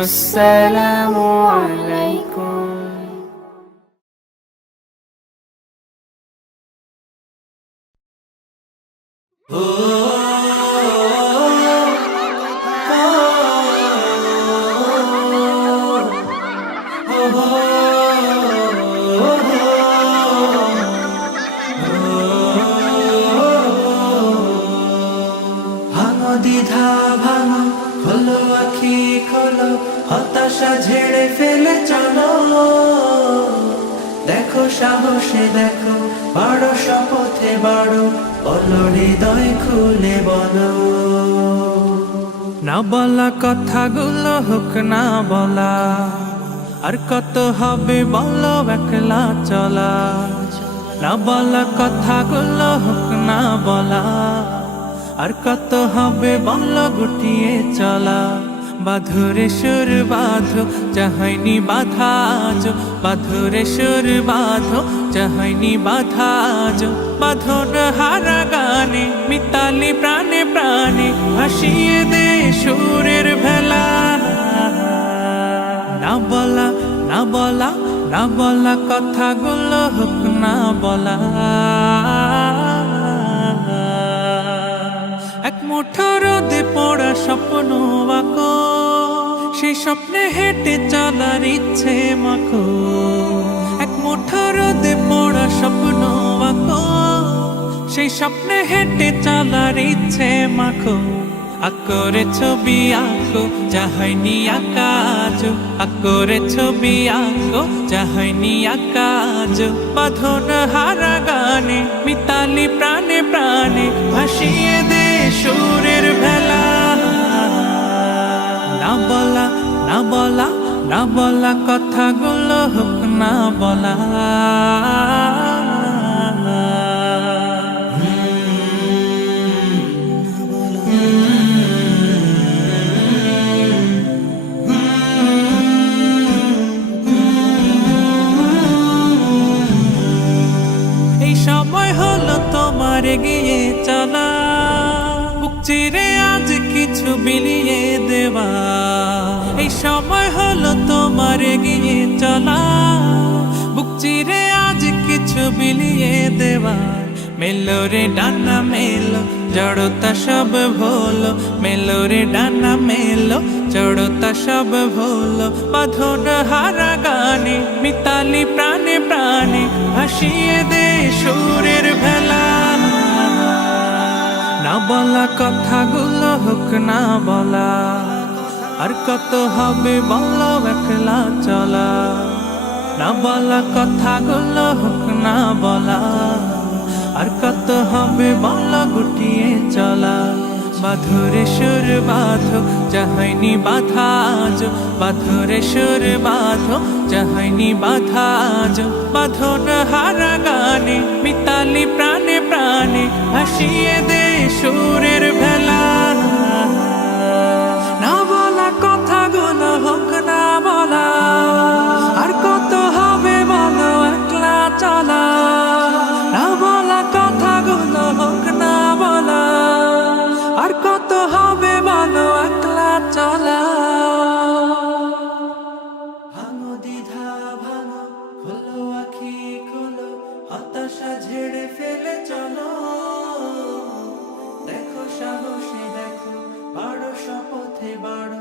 আসসালামু আলাইকুম। ভাঙো দ্বিধা ভাঙো, খোলো আখি খোলো, হতাশা ঝেড়ে ফেলে চলো। দেখো সাহসে দেখো, বাড়ো শপথে বাড়ো, বলো হৃদয় খুলে বলো। না বলা কথাগুলো হোক না বলা, আর কত হবে বলো একলা চলা। না বলা কথাগুলো হোক না বলা, আর কত হবে বলো গুটিয়ে চলা। বাঁধরে সুর বাঁধো, চাহাইনি বাধা আজ, বাঁধরে সুর বাঁধো, চাহাইনি বাধা আজ। বাঁধন হারা গানে মিতালি প্রাণে প্রাণে, ভাসিয়ে দে সুরের ভেলা। না বলা না বলা না বলা কথাগুলো হোক না বলা। এক মুঠো রোদে পড়া স্বপ্ন আঁকো, সেই স্বপ্নে হেঁটে চলার ইচ্ছে মাখো। এক মুঠো রোদে পড়া স্বপ্ন আঁকো, সেই স্বপ্নে হেঁটে চলার ইচ্ছে মাখো। আকরে ছবি আঁকো, চাহাইনি আকাজ, আকরে ছবি আঁকো, চাহাইনি আকাজ। বাঁধন হারা গানে মিতালি প্রাণে প্রাণে, ভাসিয়ে দে সুরের ভেলা। না বলা না বলা না বলা কথাগুলো হোক না বলা। এই সময় হলো তোমার এগিয়ে চলা, বুক চিরে আজ কিছু বিলিয়ে দেওয়া। এই সময় হলো তোমার এগিয়ে চলা, বুক চিরে আজ কিছু বিলিয়ে দেওয়া। মেলো রে ডানা মেলো, জড়তা সব ভোলো, মেলো রে ডানা মেলো, জড়তা সব ভোলো। বাঁধন হারা গানে মিতালি প্রাণে প্রাণে, ভাসিয়ে দে সুরের ভেলা। না বলা কথাগুলো হোক না বলা, আর কত হবে বলো একলা চলা। না বলা কথাগুলো হোক না বলা, আর কত হবে বলো গুটিয়ে চলা। বাঁধরে সুর বাঁধো, চাহাইনি বাধা আজ, বাঁধরে সুর বাঁধো, চাহাইনি বাধা আজ। বাঁধন হারা গানে মিতালি প্রাণে প্রাণে, ভাসিয়ে দে সুরের ভেলা। না বলা কথাগুলো হোক না বলা, আর কত হবে বলো একলা চলা। না বলা কথাগুলো হোক না বলা, আর কত হবে বলো একলা চলা। ভাঙো দ্বিধা ভাঙো, খোলো আখি খোলো, হতাশা ঝেড়ে ফেলে চলো। দেখো সাহসে দেখো, বাড়ো শপথে বাড়ো।